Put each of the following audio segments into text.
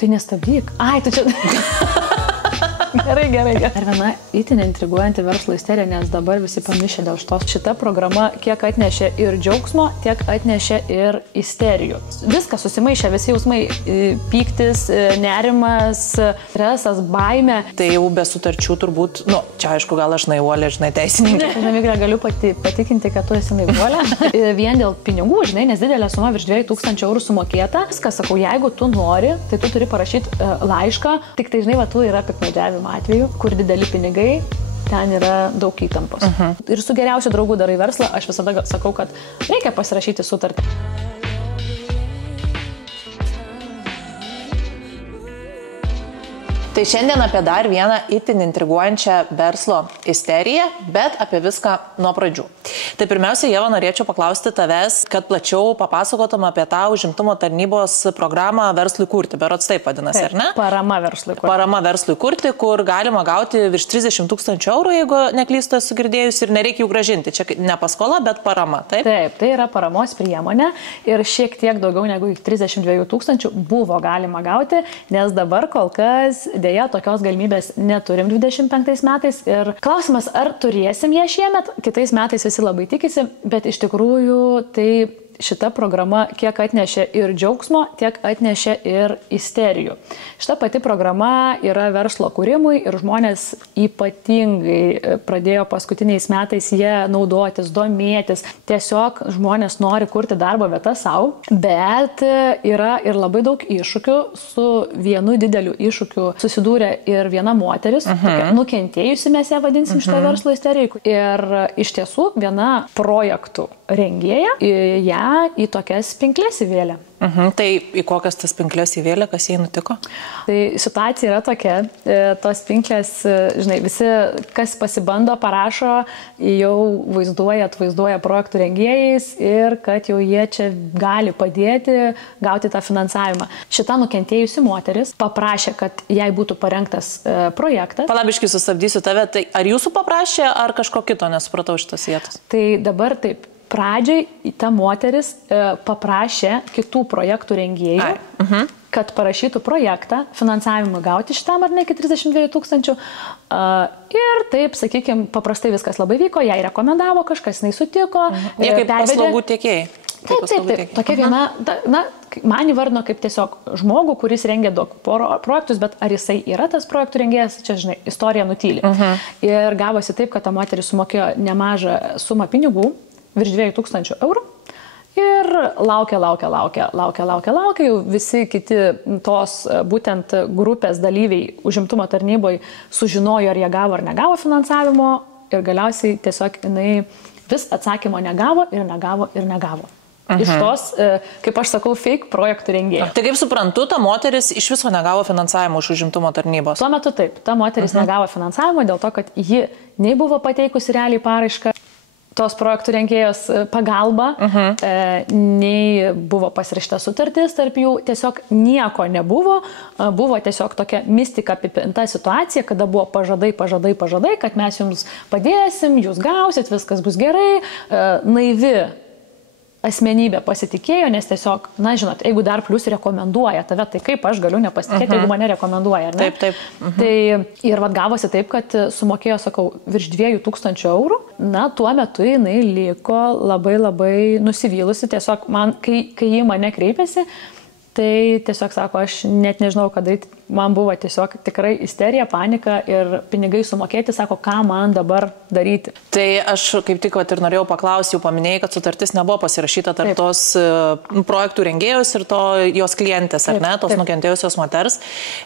Tai nestabdyk. Ai, tu čia... Gerai. Dar viena itin intriguojanti verslo isterija, nes dabar visi pamišė dėl šitos. Šita programa kiek atnešė ir džiaugsmo, tiek atnešė ir isterijų. Viskas susimaišė, visi jausmai, pyktis, nerimas, stresas, baimė. Tai jau be sutarčių turbūt, čia aišku, gal aš naivuolė, žinai, teisininkė. Žinai, Miglė, galiu patikinti, kad tu esi naivuolė. Vien dėl pinigų, žinai, nes didelė suma virš 2000 eurų sumokėta. Viskas, sakau, jeigu tu nori, tai tu turi parašyti laišką. Tik tai, žinai, va, tu yra piktnaudžiavimo atveju, kur dideli pinigai, ten yra daug įtampos. Ir su geriausiu draugu darai verslą, aš visada sakau, kad reikia pasirašyti sutartį. Tai šiandien apie dar vieną itin intriguojančią verslo isteriją, bet apie viską nuo pradžių. Tai pirmiausia, Ieva, norėčiau paklausti tavęs, kad plačiau papasakotum apie tą užimtumo tarnybos programą verslui kurti. Berods taip vadinasi, ar ne? Parama verslui kurti. Parama verslui kurti, kur galima gauti virš 30 000 eurų, jeigu neklystu esu girdėjus, ir nereikia jų gražinti. Čia ne paskola, bet parama, taip? Taip, tai yra paramos priemonė ir šiek tiek daugiau negu 32 000 buvo galima gauti, nes dabar kol kas dėja tokios galimybės neturim 25 metais ir klausimas, ar turėsim ją šiemet, kitais metais visi labai tikisi, bet iš tikrųjų tai šita programa kiek atnešė ir džiaugsmo, tiek atnešė ir isterijų. Šita pati programa yra verslo kūrimui ir žmonės ypatingai pradėjo paskutiniais metais jie naudotis, domėtis. Tiesiog žmonės nori kurti darbo vietą savo, bet yra ir labai daug iššūkių. Su vienu dideliu iššūkiu susidūrė ir viena moteris, tokia nukentėjusi mes ją vadinsim šitą verslo isteriją. Ir iš tiesų viena projektų rengėja ją į tokias pinklės įvėlė. Tai į kokias tas pinklės įvėlė, kas jai nutiko? Tai situacija yra tokia, tos pinklės, žinai, visi, kas pasibando, parašo, jau atvaizduoja projektų rengėjais ir kad jau jie čia gali padėti gauti tą finansavimą. Šita nukentėjusi moteris paprašė, kad jai būtų parengtas projektas. Palabiškai sustabdysiu tave, tai ar jūsų paprašė, ar kažko kito, nesupratau šitos vietos? Tai dabar taip. Pradžiai ta moteris paprašė kitų projektų rengėjų, kad parašytų projektą, finansavimą gauti šitam ar ne iki 32 000. Ir taip, sakykime, paprastai viskas labai vyko, jai rekomendavo, kažkas nesutiko. Jie kaip paslaugų tiekėjai. Taip. Tokia viena, man įvardino kaip tiesiog žmogų, kuris rengia daug projektus, bet ar jisai yra tas projektų rengėjas, čia, žinai, istorija nutyli. Ir gavosi taip, kad ta moteris sumokėjo nemažą sumą pinigų, virš 2000 eurų ir laukia, jau visi kiti tos būtent grupės dalyviai užimtumo tarnyboje sužinojo, ar jie gavo ar negavo finansavimo ir galiausiai tiesiog jinai vis atsakymo negavo. Iš tos, kaip aš sakau, fake projektų rengėjų. Tai kaip suprantu, ta moteris iš viso negavo finansavimo iš užimtumo tarnybos? Tuo metu taip, ta moteris negavo finansavimo dėl to, kad ji nei buvo pateikusi realiai paraišką tos projektų rengėjos pagalba, nei buvo pasirašyta sutartis tarp jų, tiesiog nieko nebuvo, buvo tiesiog tokia mistika apipinta situacija, kada buvo pažadai, kad mes jums padėsim, jūs gausit, viskas bus gerai, naivi asmenybė pasitikėjo, nes tiesiog, na, žinot, jeigu dar plus rekomenduoja tave, tai kaip aš galiu nepasitikėti, jeigu mane rekomenduoja, ar ne? Taip. Tai ir vat gavosi taip, kad sumokėjo, sakau, virš 2000 eurų. Na, tuo metu jinai liko labai nusivylusi. Tiesiog man, kai ji mane kreipėsi, tai tiesiog sako, aš net nežinau, ką daryti. Man buvo tiesiog tikrai isterija, panika ir pinigai sumokėti, sako, ką man dabar daryti. Tai aš kaip tik ir norėjau paklausti, jau paminėjai, kad sutartis nebuvo pasirašyta tarp tos projektų rengėjos ir jos klientės, ar ne, tos nukentėjusios moters.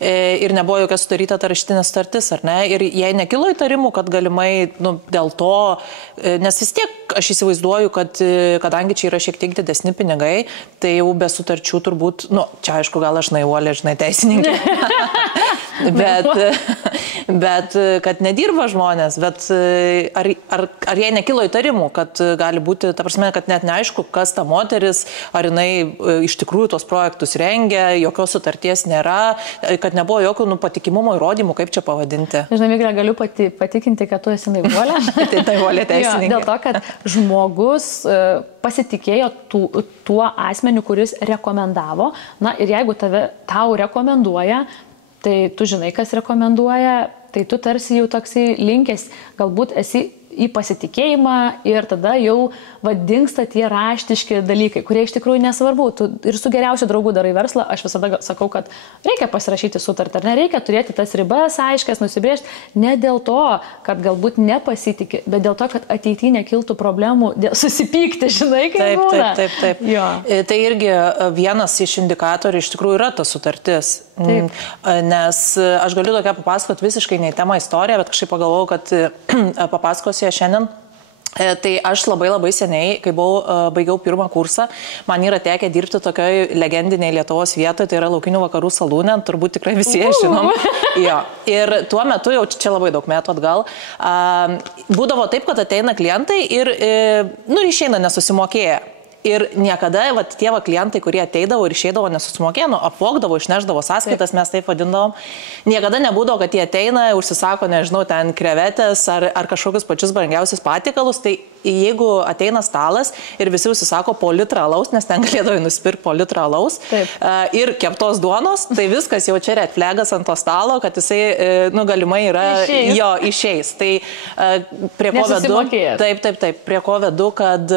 Ir nebuvo jokia sudaryta ta rašytinė sutartis, ar ne. Ir jei nekilo įtarimų, kad galimai dėl to, nes vis tiek aš įsivaizduoju, kad kadangi čia yra šiek tiek didesni pinigai, tai jau be sutarčių turbūt, čia aišku, gal aš naivuolė, žinai, teisininkė. bet kad nedirba žmonės, bet ar jai nekilo įtarimų, kad gali būti, ta prasme, kad net neaišku, kas ta moteris, ar jinai iš tikrųjų tos projektus rengia, jokios sutarties nėra, kad nebuvo jokių patikimumo įrodymų, kaip čia pavadinti. Žinai, Miglė, galiu patikinti, kad tu esi naivuolė. Tai naivuolė teisininkė. Dėl to, kad žmogus pasitikėjo tuo asmeniu, kuris rekomendavo. Na ir jeigu tau rekomenduoja, tai tu žinai, kas rekomenduoja, tai tu tarsi jau toksai linkęs, galbūt esi į pasitikėjimą ir tada jau dingsta tie raštiški dalykai, kurie iš tikrųjų nesvarbu. Tu ir su geriausiu draugu darai verslą, aš visada sakau, kad reikia pasirašyti sutartį, ar nereikia turėti tas ribas aiškias, nusibrėžti, ne dėl to, kad galbūt nepasitikė, bet dėl to, kad ateityje nekiltų problemų susipykti, žinai, kaip būna. Taip. Jo. Tai irgi vienas iš indikatorių iš tikrųjų yra ta sutartis. Taip. Nes aš galiu tokia papasakoti visiškai ne į temą istoriją, bet kažkaip pagalvojau, kad papasakosiu ją šiandien. Tai aš labai seniai, kai baigiau pirmą kursą, man yra tekę dirbti tokioj legendiniai Lietuvos vietoje, tai yra Laukinių vakarų salūne, turbūt tikrai visi žinom. Jo. Ir tuo metu, jau čia labai daug metų atgal, būdavo taip, kad ateina klientai ir išeina nesusimokėję. Ir niekada tie klientai, kurie ateidavo ir išeidavo nesusimokėjo, apvogdavo, išneždavo sąskaitas, mes taip vadindavom. Niekada nebūdavo, kad jie ateina, užsisako, nežinau, ten krevetės ar kažkokius pačius brangiausius patikalus. Tai jeigu ateina stalas ir visi užsisako po litrą alaus, nes ten galėdavo nusipirkti po litrą alaus ir keptos duonos, tai viskas jau čia red flagas ant to stalo, kad jisai, galimai yra jo išeis. Tai prie ko vedu? Taip, prie ko vedu, kad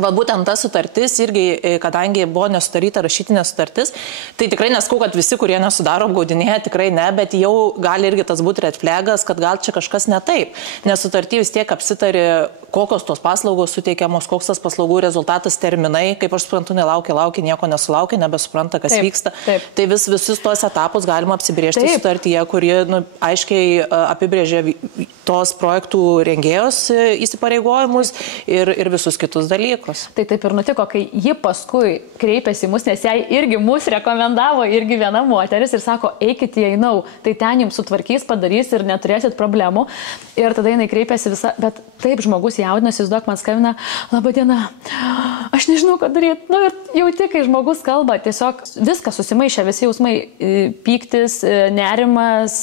būtent ta sutartis irgi, kadangi buvo nesudaryta rašytinė sutartis, tai tikrai neskau, kad visi, kurie nesudaro, apgaudinėja, tikrai ne, bet jau gali irgi tas būti red flagas, kad gal čia kažkas ne taip, nes sutarty vis tiek apsitari, kokios tos paslaugos suteikiamos, koks tas paslaugų rezultatas, terminai, kaip aš suprantu, laukia, nieko nesulaukia, nebesupranta, kas vyksta. Tai visus tos etapus galima apsibrėžti sutartyje, kurie aiškiai apibrėžia tos projektų rengėjos įsipareigojimus ir visus kitus dalykus. Tai taip ir nutiko, kai ji paskui kreipėsi mus, nes jai irgi mus rekomendavo irgi viena moteris ir sako, eikit į Einau, tai ten jums sutvarkys, padarys ir neturėsit problemų. Ir tada jinai kreipėsi visą, bet taip žmogus jaudinosi, jis daug man skambina, laba diena, aš nežinau, ką daryti. Ir jauti, kai žmogus kalba, tiesiog viskas susimaišė, visi jausmai, pyktis, nerimas,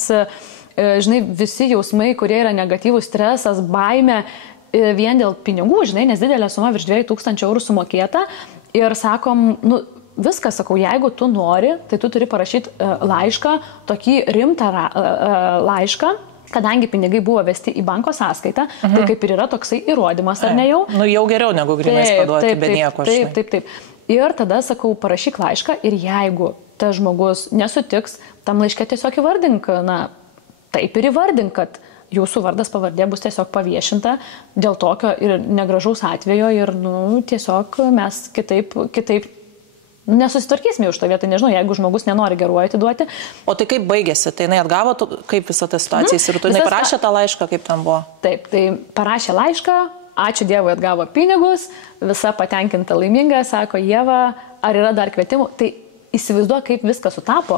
žinai, visi jausmai, kurie yra negatyvus, stresas, baimė, vien dėl pinigų, žinai, nes didelė suma virš 2000 eurų sumokėta ir sakom, viskas, sakau, jeigu tu nori, tai tu turi parašyti laišką, tokį rimtą laišką, kadangi pinigai buvo vesti į banko sąskaitą, tai kaip ir yra toksai įrodymas, ar ne jau? Jau geriau negu grynais paduoti be nieko. Taip. Ir tada, sakau, parašyk laišką ir jeigu tas žmogus nesutiks, tam laiške tiesiog įvardink, taip ir įvardink, kad jūsų vardas pavardė bus tiesiog paviešinta dėl tokio ir negražaus atvejo ir, tiesiog mes kitaip nesusitvarkysime už tą vietą, nežinau, jeigu žmogus nenori geruoju atiduoti. O tai kaip baigėsi? Tai jinai atgavo, kaip visą tą situaciją ir tu parašė tą laišką, kaip ten buvo? Taip, tai parašė laišką, ačiū Dievui atgavo pinigus, visa patenkinta laiminga, sako, Ieva, ar yra dar kvietimų? Tai įsivaizduoju, kaip viskas sutapo,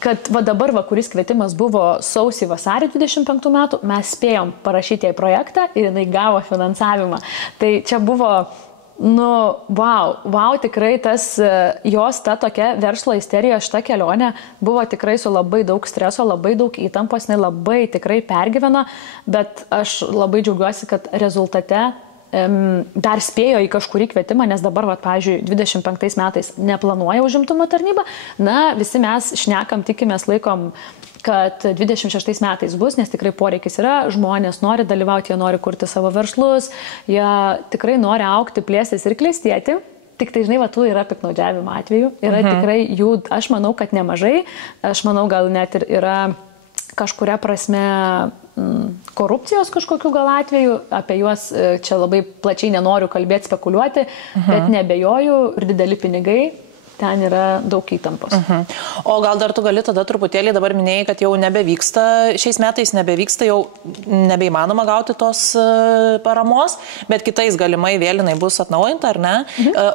kad dabar, kuris kvietimas buvo sausį vasarį 25 metų, mes spėjom parašyti jai projektą ir jinai gavo finansavimą. Tai čia buvo wow, tikrai tas jos ta tokia verslo isterija, šita kelionė buvo tikrai su labai daug streso, labai daug įtampos, jinai labai tikrai pergyveno, bet aš labai džiaugiuosi, kad rezultate dar spėjo į kažkurį kvietimą, nes dabar, pavyzdžiui, 25 metais neplanuoja užimtumo tarnybą, visi mes šnekam, tikimės, laikom, kad 26 metais bus, nes tikrai poreikis yra, žmonės nori dalyvauti, jie nori kurti savo verslus, jie tikrai nori augti, plėstis ir klestėti. Tik tai, žinai, tų yra piktnaudžiavimo atvejų, yra tikrai jų, aš manau, kad nemažai, aš manau, gal net ir yra kažkuria prasme korupcijos kažkokių gal atvejų, apie juos čia labai plačiai nenoriu kalbėti, spekuliuoti, bet nebejoju ir dideli pinigai. ten yra daug įtampos. O gal dar tu gali tada truputėlį, dabar minėjai, kad jau nebevyksta, šiais metais nebevyksta, jau nebeįmanoma gauti tos paramos, bet kitais galimai vėlinai bus atnaujinta, ar ne?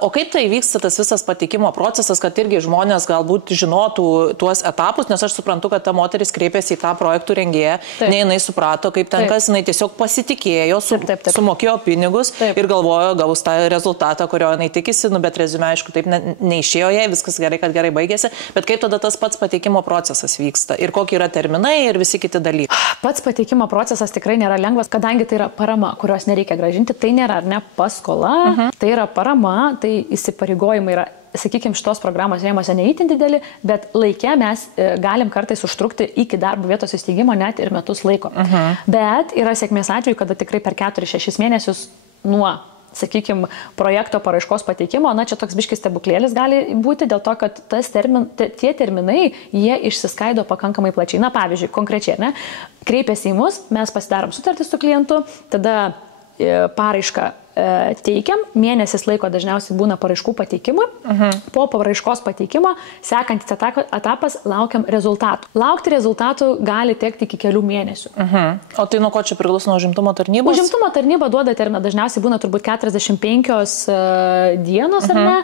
O kaip tai vyksta tas visas patikimo procesas, kad irgi žmonės galbūt žinotų tuos etapus, nes aš suprantu, kad ta moteris kreipėsi į tą projektų rengėją, ne jinai suprato, kaip ten kas, jinai tiesiog pasitikėjo, sumokėjo pinigus ir galvojo, gaus tą rezultatą, kurio jinai tikisi, bet reziumė, aišku, taip neišėjo jai, viskas gerai, kad gerai baigėsi, bet kaip tada tas pats pateikimo procesas vyksta ir kokie yra terminai ir visi kiti dalykai? Pats pateikimo procesas tikrai nėra lengvas, kadangi tai yra parama, kurios nereikia grąžinti, tai nėra ar ne paskola, tai yra parama, tai įsipareigojimai yra, sakykime, šitos programos rėmose neįtin dideli, bet laike mes galim kartais užtrukti iki darbo vietos įsteigimo net ir metus laiko. Bet yra sėkmės atveju, kada tikrai per 4-6 mėnesius nuo, sakykime, projekto paraiškos pateikimo, na čia toks biškis stebuklėlis gali būti dėl to, kad tie terminai, jie išsiskaido pakankamai plačiai. Na, pavyzdžiui, konkrečiai, ne, kreipiasi į mus, mes pasidarom sutartį su klientu, tada paraišką teikiam, mėnesis laiko dažniausiai būna paraiškų pateikimui, po paraiškos pateikimo sekantis etapas laukiam rezultatų. Laukti rezultatų gali tekti iki kelių mėnesių. O tai nuo ko čia priklauso, nuo užimtumo tarnybos? Užimtumo tarnyba duoda terminą, dažniausiai būna turbūt 45 dienos, ar ne,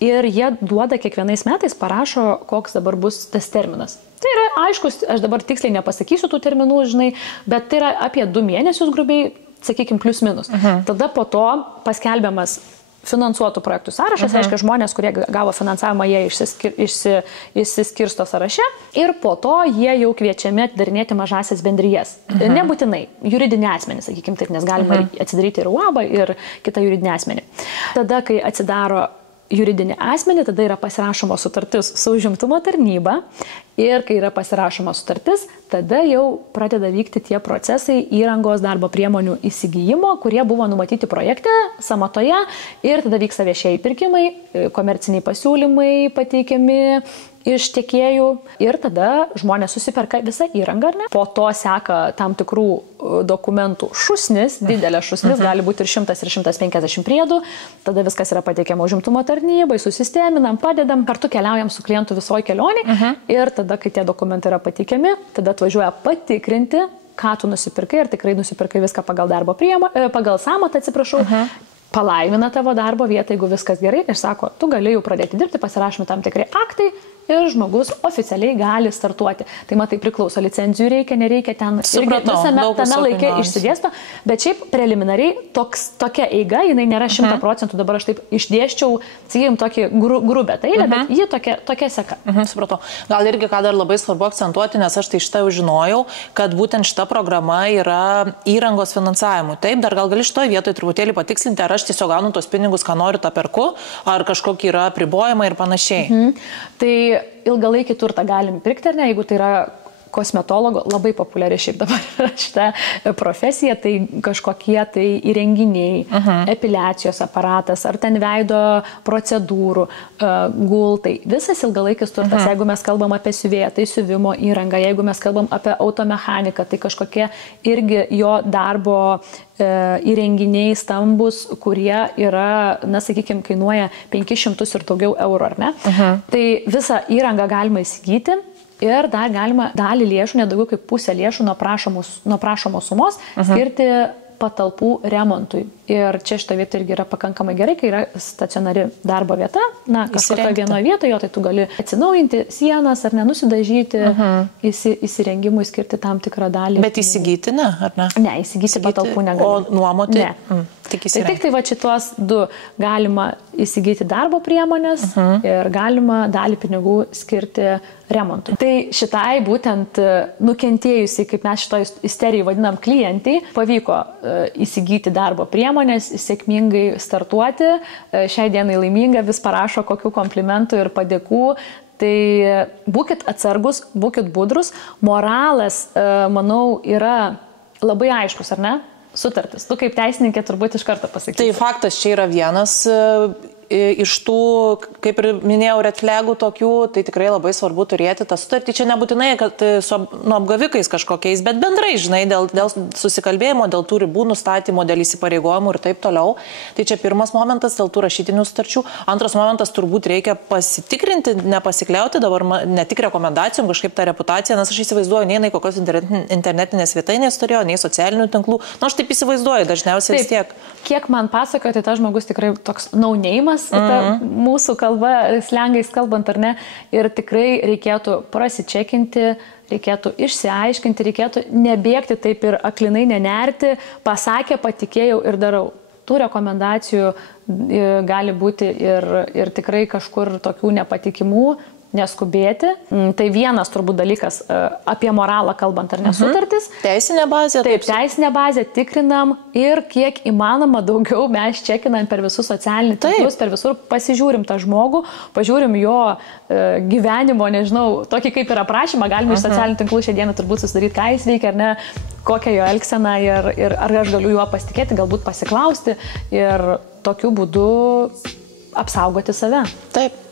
ir jie duoda kiekvienais metais, parašo, koks dabar bus tas terminas. Tai yra aiškus, aš dabar tiksliai nepasakysiu tų terminų, žinai, bet tai yra apie 2 mėnesius grubiai, sakykime, plius minus. Tada po to paskelbiamas finansuotų projektų sąrašas, reiškia žmonės, kurie gavo finansavimą, jie išsiskirsto sąraše ir po to jie jau kviečiami atidarinėti mažasias bendrijas. Nebūtinai juridinį asmenį, sakykime taip, nes galima atsidaryti ir UAB, ir kitą juridinį asmenį. Tada, kai atsidaro juridinį asmenį, tada yra pasirašoma sutartis su užimtumo tarnyba ir kai yra pasirašoma sutartis, tada jau pradeda vykti tie procesai įrangos darbo priemonių įsigijimo, kurie buvo numatyti projekte, samatoje, ir tada vyksta viešieji pirkimai, komerciniai pasiūlymai pateikiami iš tiekėjų ir tada žmonės susiperka visą įrangą, ar ne? Po to seka tam tikrų dokumentų šūsnis, didelė šūsnis, gali būti ir 100 ir 150 priedų, tada viskas yra pateikiama užimtumo tarnybai, susisteminam, padedam, kartu keliaujam su klientu visoje kelionėje ir tada, kai tie dokumentai yra pateikiami, tada atvažiuoja patikrinti, ką tu nusipirkai ir tikrai nusipirkai viską pagal darbo pagal samatą, atsiprašau, palaimina tavo darbo vietą, jeigu viskas gerai, ir sako, tu gali jau pradėti dirbti, pasirašomi tam tikrai aktai ir žmogus oficialiai gali startuoti. Tai matai, priklauso, licencijų reikia, nereikia, ten visame tame laike išsidėsto, bet šiaip preliminariai tokia eiga, jinai nėra 100%, dabar aš taip išdėščiau, sakykime, tokį grubę tailę, bet ji tokia seka. Supratau. Gal irgi ką dar labai svarbu akcentuoti, nes aš tai šitą jau žinojau, kad būtent šita programa yra įrangos finansavimu. Taip, dar gal gali šitoje vietoje truputėlį patikslinti, ar aš tiesiog gaunu tos pinigus, ką noriu, tą perku, ar kažkokie yra apribojimai ir panašiai. Tai ilgalaikį turtą galim pirkti, ar ne, jeigu tai yra kosmetologo, labai populiari šiaip dabar šita profesija, tai kažkokie tai įrenginiai, epiliacijos aparatas, ar ten veido procedūrų, gultai, visas ilgalaikis turtas, jeigu mes kalbam apie siuvėją, tai siuvimo įranga, jeigu mes kalbam apie automechaniką, tai kažkokie irgi jo darbo įrenginiai stambus, kurie yra, na, sakykime, kainuoja 500 ir daugiau eurų, ar ne? Tai visą įrangą galima įsigyti ir dar galima dalį lėšų, nedaugiau kaip pusę lėšų nuo prašomos sumos skirti patalpų remontui. Ir čia šito vieta irgi yra pakankamai gerai, kai yra stacionari darbo vieta, na, kažkokio vienoje vietoje, tai tu gali atsinaujinti sienas ar nenusidažyti, įsirengimui skirti tam tikrą dalį. Bet įsigyti, ne, ar ne? Ne, įsigyti patalpų negali. O nuomoti? Ne. Tai tik tai va šitos du galima įsigyti darbo priemonės ir galima dalį pinigų skirti remontui. Tai šitai būtent nukentėjusiai, kaip mes šitoj isterijai vadinam klientai, pavyko įsigyti darbo priemonės, sėkmingai startuoti. Šiai dienai laiminga, vis parašo kokių komplimentų ir padėkų. Tai būkit atsargus, būkit budrus. Moralas, manau, yra labai aiškus, ar ne? Sutartis. Tu kaip teisininkė turbūt iš karto pasakysi. Tai faktas čia yra vienas. iš tų, kaip ir minėjau, red flagų tokių, tai tikrai labai svarbu turėti tą sutartį. Čia nebūtinai, kad su apgavikais kažkokiais, bet bendrai, žinai, dėl susikalbėjimo, dėl tų ribų nustatymo, dėl įsipareigojimų ir taip toliau. Tai čia pirmas momentas dėl tų rašytinių sutarčių. Antras momentas, turbūt reikia pasitikrinti, nepasikliauti dabar ne tik rekomendacijom, kažkaip tą reputaciją, nes aš įsivaizduoju, nei kokios internetinės svetainės turėjo, nei socialinių tinklų. Na, aš taip įsivaizduoju, dažniausiai vis tiek. Kiek man pasakoja, tai tas žmogus tikrai toks naunėjimas, mūsų kalba, slengais kalbant ar ne, ir tikrai reikėtų prasičekinti, reikėtų išsiaiškinti, reikėtų nebėgti taip ir aklinai nenerti, pasakė, patikėjau ir darau. Tų rekomendacijų gali būti ir tikrai kažkur tokių nepatikimų, neskubėti. Tai vienas turbūt dalykas apie moralą kalbant ar nesutartis. Teisinė bazė. Taip, teisinė bazė tikrinam ir kiek įmanoma daugiau mes čekinam per visus socialinius tinklus, per visur pasižiūrim tą žmogų, pažiūrim jo gyvenimo, nežinau, tokį kaip ir aprašymą, galime iš socialinių tinklų šiandieną turbūt susidaryti, ką jis veikia ar ne, kokia jo elgsena ir ar aš galiu juo pasitikėti, galbūt pasiklausti ir tokiu būdu apsaugoti save. Taip.